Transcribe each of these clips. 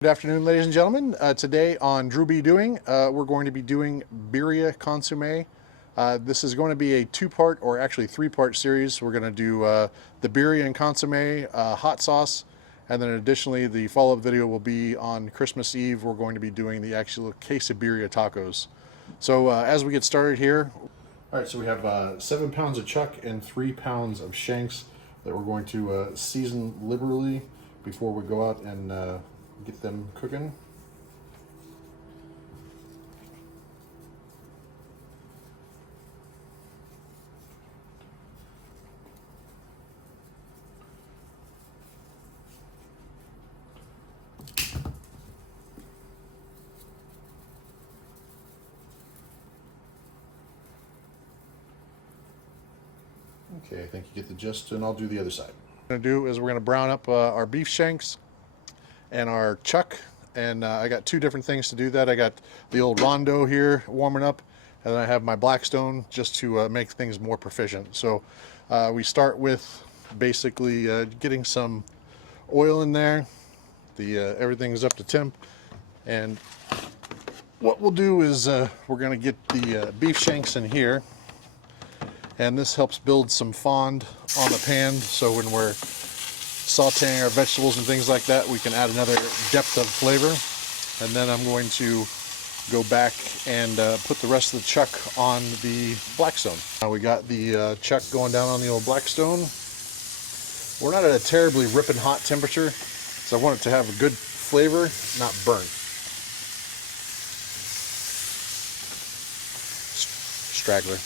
Good afternoon, ladies and gentlemen. Today on DrewB-Doing, we're going to be doing Birria Consomé. This is going to be a two-part, or actually three-part series. We're going to do the Birria and Consomé hot sauce, and then additionally the follow-up video will be on Christmas Eve. We're going to be doing the actual quesabirria tacos. So as we get started here, all right, so we have 7 pounds of chuck and 3 pounds of shanks that we're going to season liberally before we go out and get them cooking. Okay, I think you get the gist, and I'll do the other side. What we're going to do is we're going to brown up our beef shanks and our chuck, and I got two different things to do that. I got the old rondo here warming up, and then I have my Blackstone just to make things more proficient. So we start with basically getting some oil in there. Everything's up to temp, and what we'll do is we're going to get the beef shanks in here, and this helps build some fond on the pan, so when we're sauteing our vegetables and things like that, we can add another depth of flavor. And then I'm going to go back and put the rest of the chuck on the Blackstone. Now we got the chuck going down on the old Blackstone. We're not at a terribly ripping hot temperature, so I want it to have a good flavor, not burn. Straggler.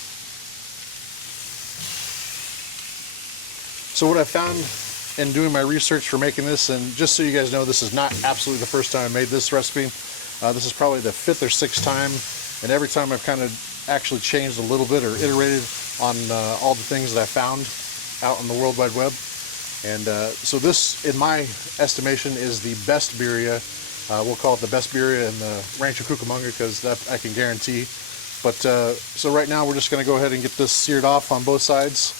So what I found in doing my research for making this, and just so you guys know, this is not absolutely the first time I made this recipe. This is probably the 5th or 6th time, and every time I've kind of actually changed a little bit or iterated on all the things that I found out on the World Wide Web. And so this, in my estimation, is the best birria. We'll call it the best birria in the Rancho Cucamonga, because that I can guarantee. But so right now we're just going to go ahead and get this seared off on both sides.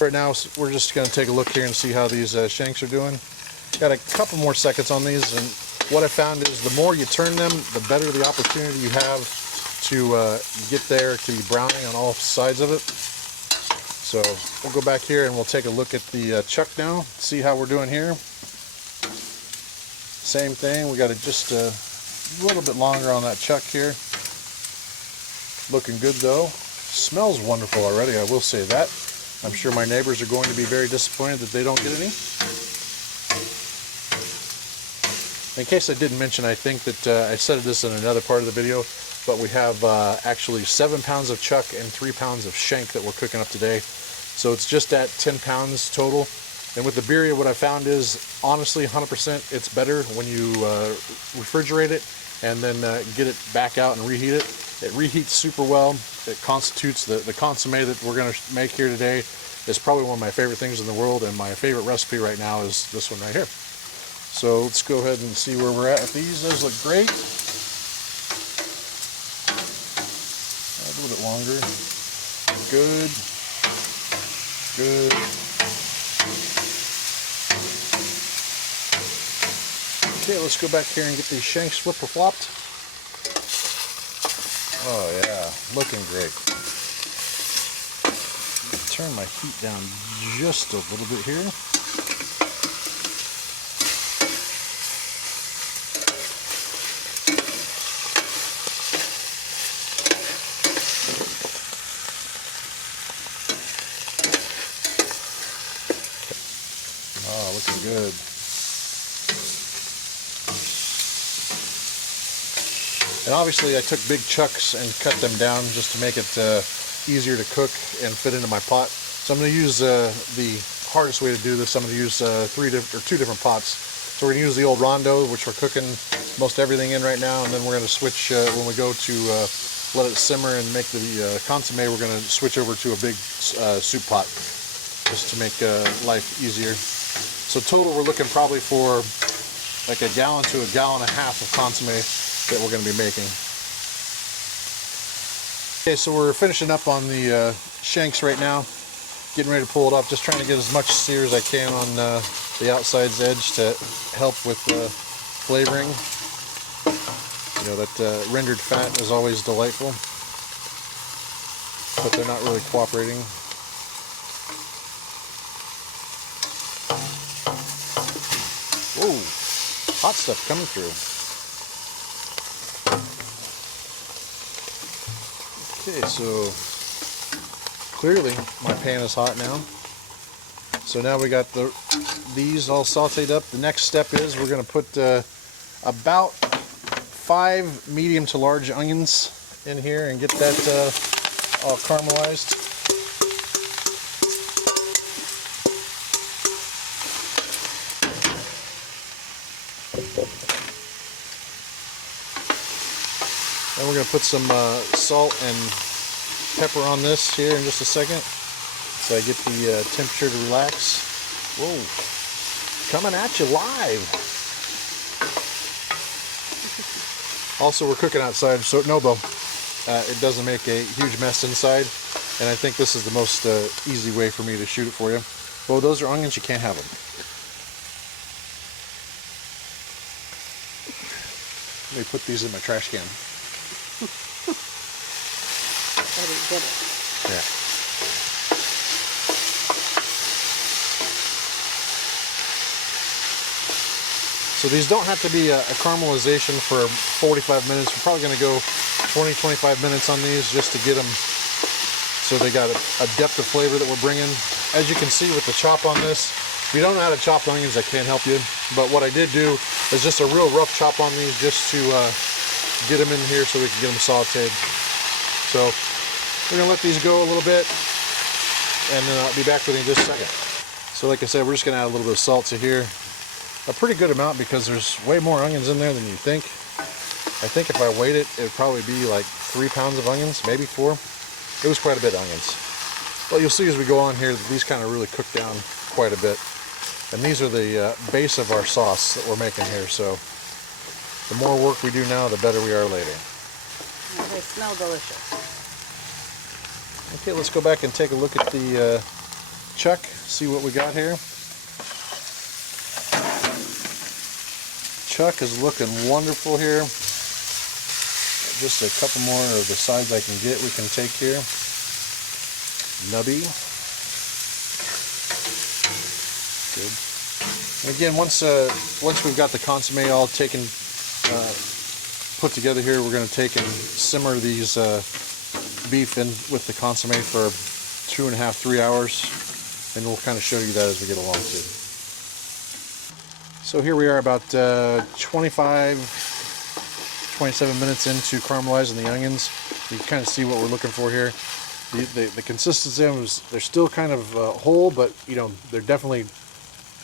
Right now, we're just going to take a look here and see how these shanks are doing. Got a couple more seconds on these, and what I found is the more you turn them, the better the opportunity you have to get there to be browning on all sides of it. So we'll go back here and we'll take a look at the chuck now, see how we're doing here. Same thing, we got it just a little bit longer on that chuck here. Looking good though. Smells wonderful already, I will say that. I'm sure my neighbors are going to be very disappointed that they don't get any. In case I didn't mention, I think that I said this in another part of the video, but we have actually 7 pounds of chuck and 3 pounds of shank that we're cooking up today. So it's just at 10 pounds total. And with the birria, what I found is, honestly, 100% it's better when you refrigerate it and then get it back out and reheat it. It reheats super well. It constitutes the consomme that we're going to make here today is probably one of my favorite things in the world, and my favorite recipe right now is this one right here. So let's go ahead and see where we're at with these. Those look great. A little bit longer. Good. Good. Okay, let's go back here and get these shanks flip-or-flopped. Oh yeah, looking great. Turn my heat down just a little bit here. Oh, looking good. And obviously I took big chucks and cut them down just to make it easier to cook and fit into my pot. So I'm going to use the hardest way to do this. I'm going to use 2 different pots. So we're going to use the old rondo, which we're cooking most everything in right now, and then we're going to switch when we go to let it simmer and make the consomme. We're going to switch over to a big soup pot just to make life easier. So total we're looking probably for like 1 gallon to 1.5 gallons of consomme that we're going to be making. Okay, so we're finishing up on the shanks right now. getting ready to pull it off. Just trying to get as much sear as I can on the outside's edge to help with flavoring. You know, that rendered fat is always delightful, but they're not really cooperating. Whoa, hot stuff coming through. Okay, so clearly my pan is hot now. So now we got these all sauteed up. The next step is we're going to put about 5 medium to large onions in here and get that all caramelized. Then we're going to put some salt and pepper on this here in just a second, so I get the temperature to relax. Whoa, coming at you live. Also, we're cooking outside, so it doesn't make a huge mess inside, and I think this is the most easy way for me to shoot it for you. Well, those are onions, you can't have them. Let me put these in my trash can. Yeah. So these don't have to be a caramelization for 45 minutes. We're probably going to go 20-25 minutes on these just to get them so they got a depth of flavor that we're bringing. As you can see with the chop on this, if you don't know how to chop onions, I can't help you. But what I did do is just a real rough chop on these just to get them in here so we can get them sauteed. So we're going to let these go a little bit, and then I'll be back with you in just a second. So like I said, we're just going to add a little bit of salt to here. A pretty good amount because there's way more onions in there than you think. I think if I weighed it, it would probably be like 3 pounds of onions, maybe 4. It was quite a bit of onions. Well, you'll see as we go on here that these kind of really cook down quite a bit. And these are the base of our sauce that we're making here, so the more work we do now, the better we are later. They smell delicious. Okay, let's go back and take a look at the chuck, see what we got here. Chuck is looking wonderful here. Just a couple more of the sides I can get we can take here. Nubby. Good. And again, once we've got the consommé all taken, put together here, we're going to take and simmer these beef in with the consommé for 2.5-3 hours, and we'll kind of show you that as we get along too. So here we are about 27 minutes into caramelizing the onions. You can kind of see what we're looking for here. The consistency of them is, they're still kind of whole, but you know, they're definitely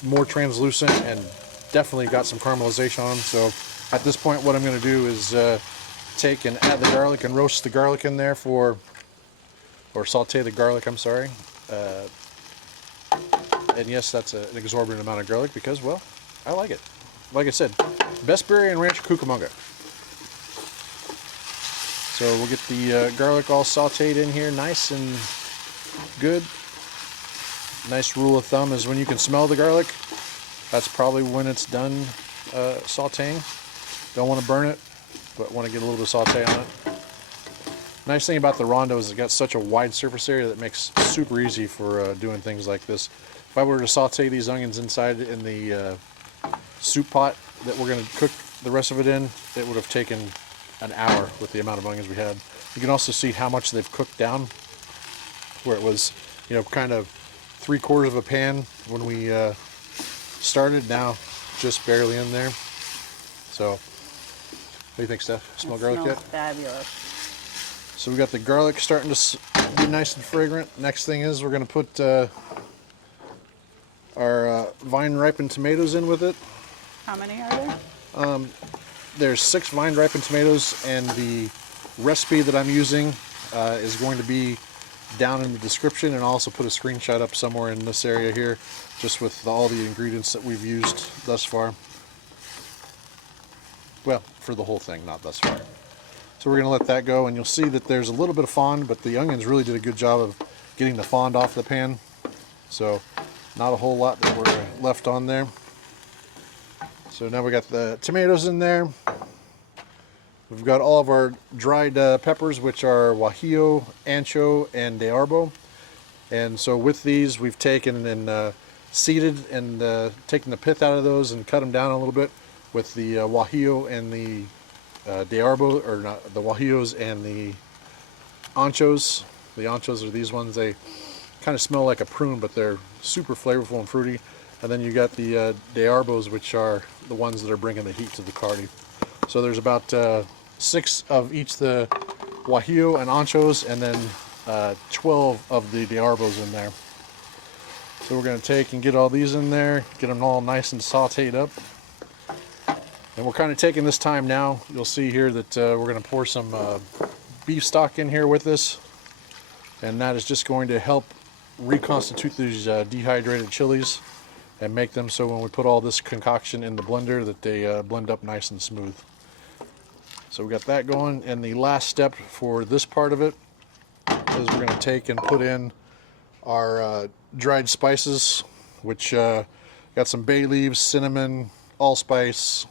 more translucent and definitely got some caramelization on them. So at this point, what I'm going to do is take and add the garlic and roast the garlic in there or saute the garlic, I'm sorry. And yes, that's an exorbitant amount of garlic because, well, I like it. Like I said, best birria in Rancho Cucamonga. So we'll get the garlic all sauteed in here nice and good. Nice rule of thumb is when you can smell the garlic, that's probably when it's done sauteing. Don't want to burn it, but want to get a little bit of saute on it. Nice thing about the rondo is it's got such a wide surface area that makes it super easy for doing things like this. If I were to saute these onions inside in the soup pot that we're going to cook the rest of it in, it would have taken an hour with the amount of onions we had. You can also see how much they've cooked down, where it was, you know, kind of 3/4 of a pan when we started, now just barely in there. So what do you think, Steph? Smell garlic yet? Fabulous. So we got the garlic starting to be nice and fragrant. Next thing is we're going to put our vine-ripened tomatoes in with it. How many are there? There's 6 vine-ripened tomatoes, and the recipe that I'm using is going to be down in the description, and I'll also put a screenshot up somewhere in this area here, just with all the ingredients that we've used thus far. Well, for the whole thing, not thus far. So we're going to let that go, and you'll see that there's a little bit of fond, but the onions really did a good job of getting the fond off the pan. So not a whole lot that were left on there. So now we got the tomatoes in there. We've got all of our dried peppers, which are guajillo, ancho, and Arbo. And so with these, we've taken and seeded and taken the pith out of those and cut them down a little bit with the guajillo and the Arbo, or not, the guajillos and the anchos. The anchos are these ones. They kind of smell like a prune, but they're super flavorful and fruity. And then you got the Arbos, which are the ones that are bringing the heat to the party. So there's about 6 of each the guajillo and anchos, and then 12 of the Arbos in there. So we're going to take and get all these in there, get them all nice and sauteed up. And we're kind of taking this time now. You'll see here that we're going to pour some beef stock in here with this, and that is just going to help reconstitute these dehydrated chilies and make them so when we put all this concoction in the blender that they blend up nice and smooth. So we got that going, and the last step for this part of it is we're going to take and put in our dried spices, which got some bay leaves, cinnamon, allspice,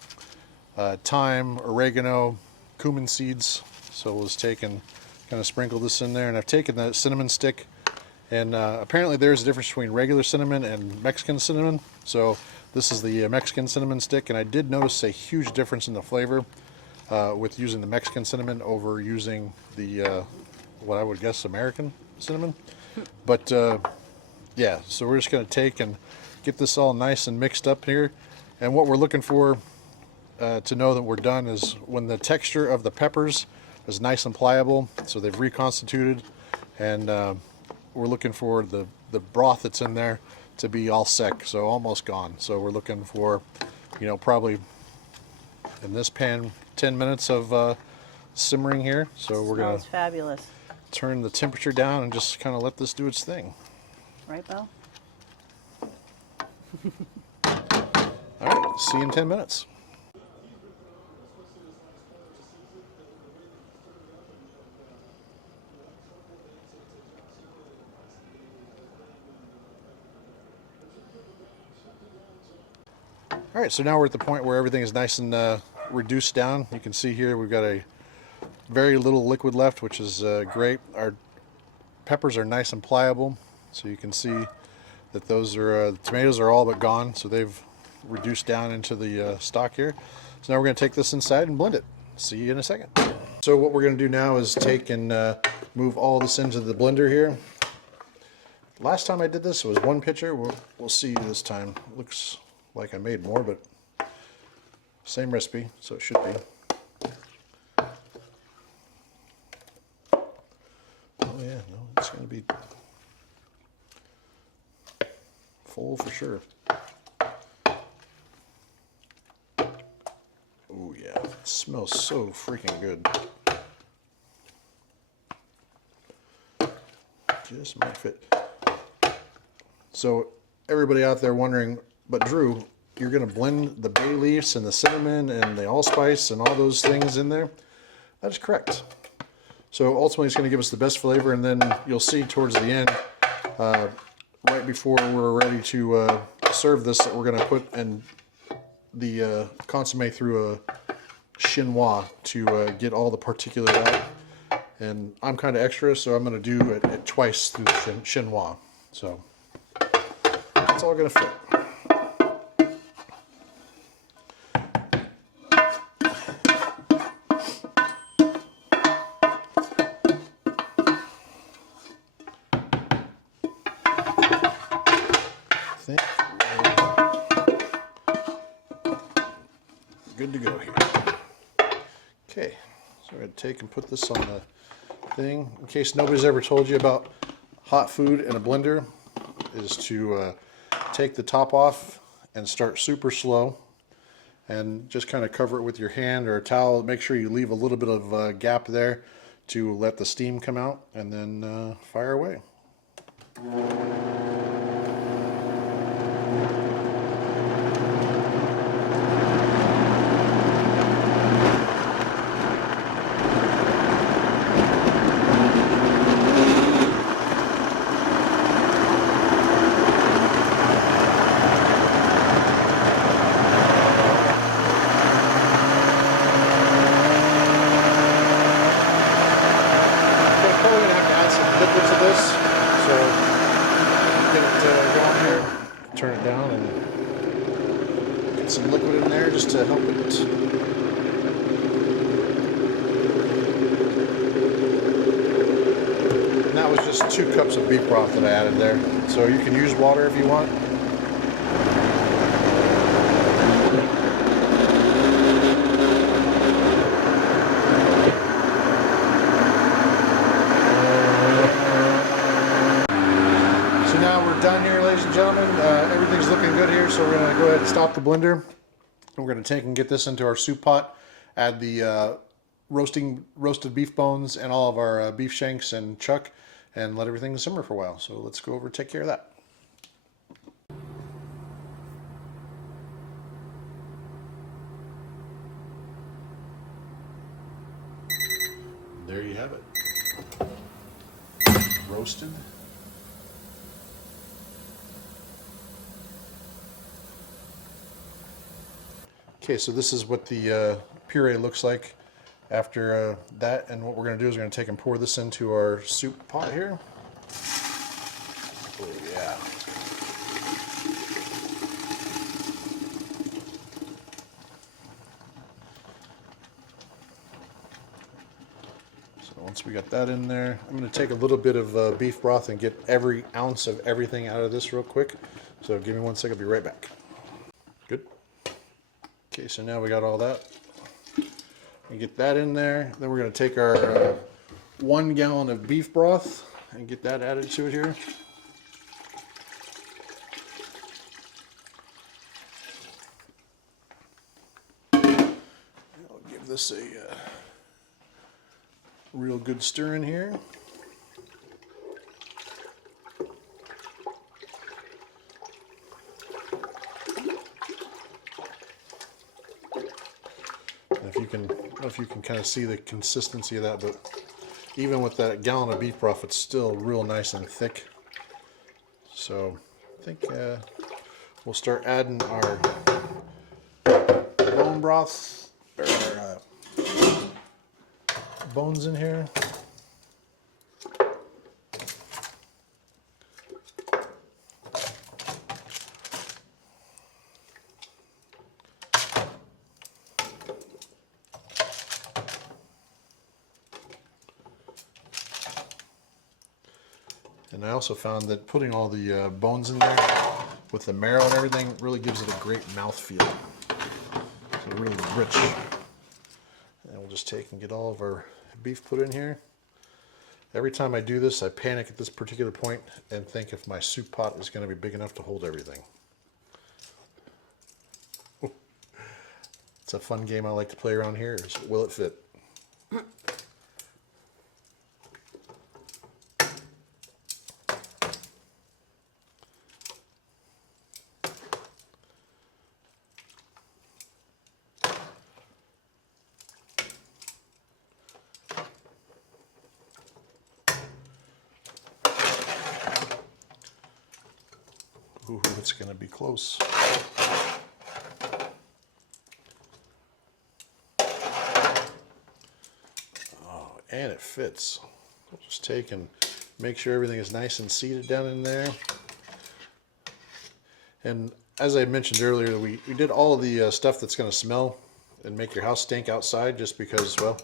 thyme, oregano, cumin seeds. So we'll just take and kind of sprinkle this in there. And I've taken the cinnamon stick, and apparently there's a difference between regular cinnamon and Mexican cinnamon. So this is the Mexican cinnamon stick, and I did notice a huge difference in the flavor with using the Mexican cinnamon over using the what I would guess American cinnamon. But yeah, so we're just going to take and get this all nice and mixed up here. And what we're looking for to know that we're done is when the texture of the peppers is nice and pliable, so they've reconstituted, and we're looking for the broth that's in there to be all sec, so almost gone. So we're looking for, you know, probably in this pan 10 minutes of simmering here. So we're going to fabulous. Turn the temperature down and just kind of let this do its thing. Right, Bill? All right, see you in 10 minutes. All right, so now we're at the point where everything is nice and reduced down. You can see here we've got a very little liquid left, which is great. Our peppers are nice and pliable, so you can see that those are the tomatoes are all but gone, so they've reduced down into the stock here. So now we're going to take this inside and blend it. See you in a second. So what we're going to do now is take and move all this into the blender here. Last time I did this, it was 1 pitcher. We'll see this time. Looks like I made more, but same recipe, so it should be. Oh yeah, no, it's going to be full for sure. Oh yeah, it smells so freaking good. Just might fit. So everybody out there wondering, but Drew, you're going to blend the bay leaves and the cinnamon and the allspice and all those things in there? That is correct. So ultimately it's going to give us the best flavor, and then you'll see towards the end, right before we're ready to serve this, that we're going to put in the consommé through a chinois to get all the particulate out. And I'm kind of extra, so I'm going to do it twice through the chinois. So it's all going to fit. Good to go here. Okay, so we're going to take and put this on the thing. In case nobody's ever told you about hot food in a blender, is to take the top off and start super slow and just kind of cover it with your hand or a towel. Make sure you leave a little bit of gap there to let the steam come out, and then fire away. turn it down and get some liquid in there just to help it. And that was just 2 cups of beef broth that I added there. So you can use water if you want. So now we're done here, ladies and gentlemen. Everything's looking good here, so we're going to go ahead and stop the blender. And we're going to take and get this into our soup pot. Add the roasted beef bones and all of our beef shanks and chuck, and let everything simmer for a while. So let's go over and take care of that. There you have it. Roasted. Okay, so this is what the puree looks like after that, and what we're going to do is we're going to take and pour this into our soup pot here. Oh yeah. So once we got that in there, I'm going to take a little bit of beef broth and get every ounce of everything out of this real quick. So give me 1 second, I'll be right back. Good. Okay, so now we got all that. And get that in there. Then we're going to take our 1 gallon of beef broth and get that added to it here. I'll give this a real good stir in here. I don't know if you can kind of see the consistency of that, but even with that gallon of beef broth, it's still real nice and thick. So I think we'll start adding our bone broth, or our bones in here. And I also found that putting all the bones in there with the marrow and everything really gives it a great mouthfeel. So really rich. And we'll just take and get all of our beef put in here. Every time I do this, I panic at this particular point and think if my soup pot is going to be big enough to hold everything. It's a fun game I like to play around here, is will it fit? Ooh, it's going to be close. Oh, and it fits. I'll just take and make sure everything is nice and seated down in there. And as I mentioned earlier, we did all of the stuff that's going to smell and make your house stink outside just because, well,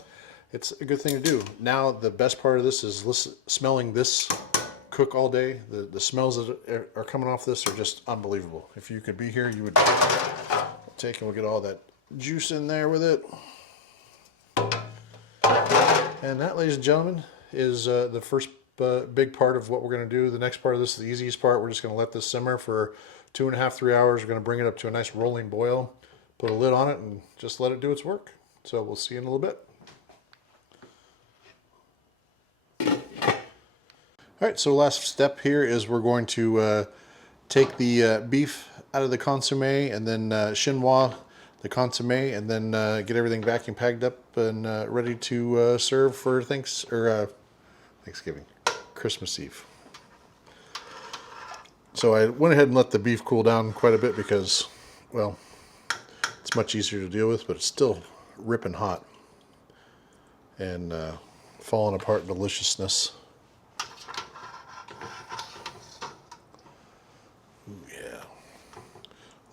it's a good thing to do. Now, the best part of this is smelling this cook all day. The smells that are coming off this are just unbelievable. If you could be here, you would take and we'll get all that juice in there with it. And that, ladies and gentlemen, is the first big part of what we're going to do. The next part of this is the easiest part. We're just going to let this simmer for 2.5 to 3 hours. We're going to bring it up to a nice rolling boil, put a lid on it, and just let it do its work. So we'll see you in a little bit. All right, so last step here is we're going to take the beef out of the consommé and then chinois the consommé, and then get everything vacuum packed up and ready to serve for Thanksgiving, Christmas Eve. So I went ahead and let the beef cool down quite a bit because, well, it's much easier to deal with, but it's still ripping hot and falling apart deliciousness. Ooh, yeah.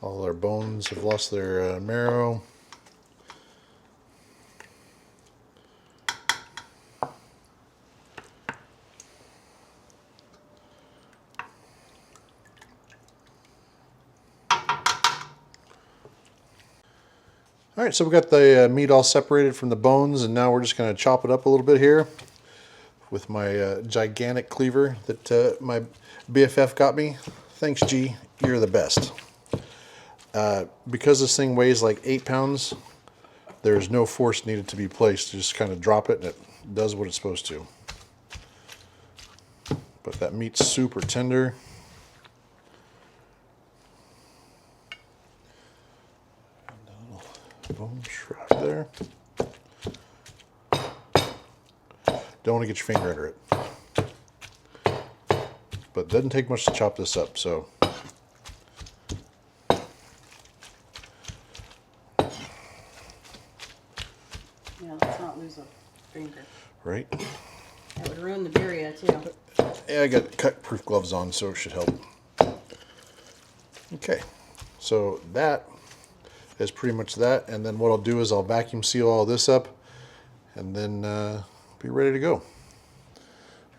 All our bones have lost their marrow. All right, so we got the meat all separated from the bones, and now we're just going to chop it up a little bit here with my gigantic cleaver that my BFF got me. Thanks, G. You're the best. Because this thing weighs like 8 pounds, there's no force needed to be placed. You just kind of drop it, and it does what it's supposed to. But that meat's super tender. Bone strap there. Don't want to get your finger under it. But it doesn't take much to chop this up, so. Yeah, let's not lose a finger. Right? That would ruin the birria too. Yeah, I got cut-proof gloves on, so it should help. Okay, so that is pretty much that, and then what I'll do is I'll vacuum seal all this up and then be ready to go.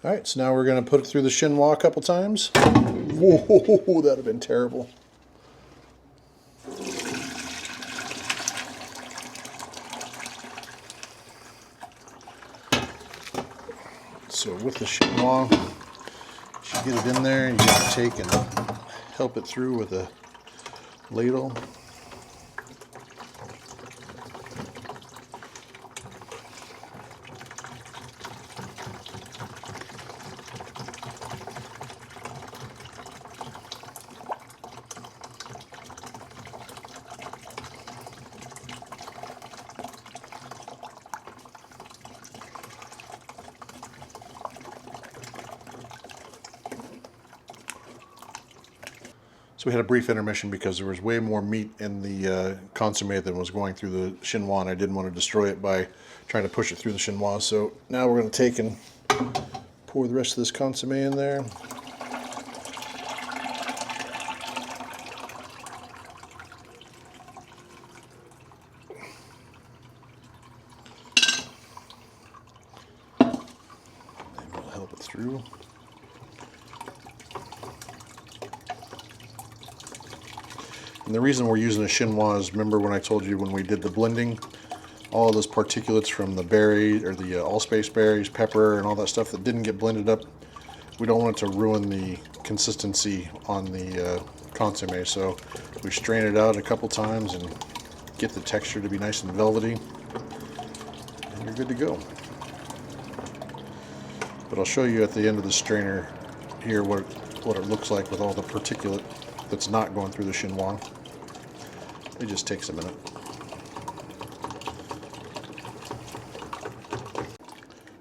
All right, so now we're going to put it through the chinois a couple times. Whoa, that'd have been terrible. So with the chinois, you get it in there, and you got to take and help it through with a ladle. So we had a brief intermission because there was way more meat in the consommé than was going through the chinois, and I didn't want to destroy it by trying to push it through the chinois. So now we're going to take and pour the rest of this consommé in there. And we'll help it through. And the reason we're using a chinois is, remember when I told you when we did the blending, all of those particulates from the berry, or the allspice berries, pepper, and all that stuff that didn't get blended up, we don't want it to ruin the consistency on the consommé. So we strain it out a couple times and get the texture to be nice and velvety, and you're good to go. But I'll show you at the end of the strainer here what it looks like with all the particulate that's not going through the chinois. It just takes a minute.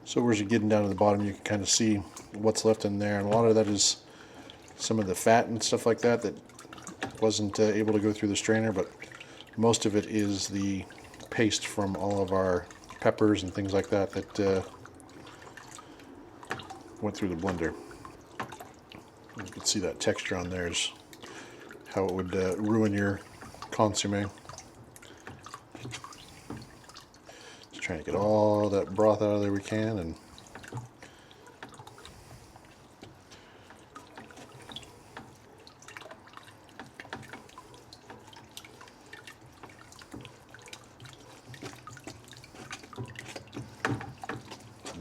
So as you're getting down to the bottom, you can kind of see what's left in there, and a lot of that is some of the fat and stuff like that that wasn't able to go through the strainer, but most of it is the paste from all of our peppers and things like that that went through the blender. You can see that texture on there is how it would ruin your consommé. Just trying to get all that broth out of there we can, and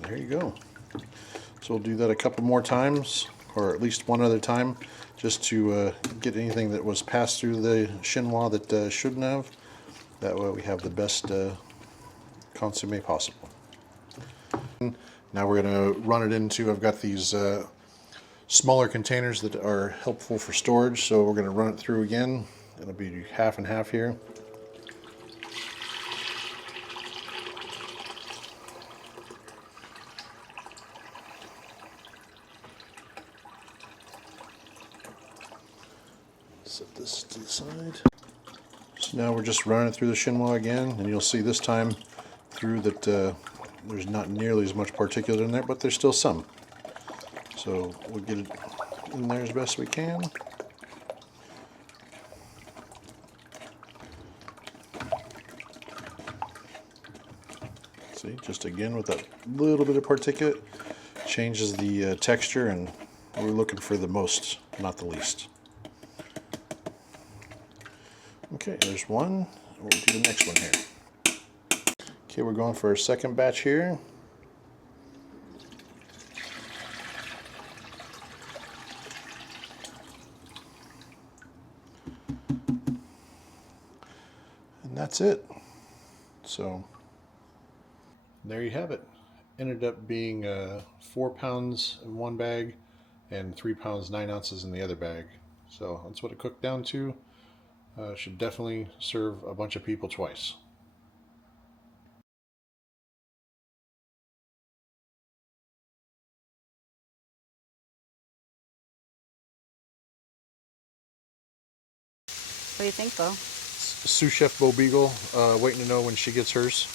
there you go. So we'll do that a couple more times, or at least one other time, just to get anything that was passed through the chinois that shouldn't have. That way we have the best consommé possible. Now we're going to run it into, I've got these smaller containers that are helpful for storage, so we're going to run it through again. It'll be half and half here. Set this to the side. So now we're just running it through the chinois again, and you'll see this time through that there's not nearly as much particulate in there, but there's still some. So we'll get it in there as best we can. See, just again with that little bit of particulate, changes the texture, and we're looking for the most, not the least. Okay, there's one. We'll do the next one here. Okay, we're going for our second batch here. And that's it. So there you have it. Ended up being 4 pounds in one bag and 3 pounds 9 ounces in the other bag. So that's what it cooked down to. Should definitely serve a bunch of people twice. What do you think, Bo? Sous Chef Bo Beagle waiting to know when she gets hers.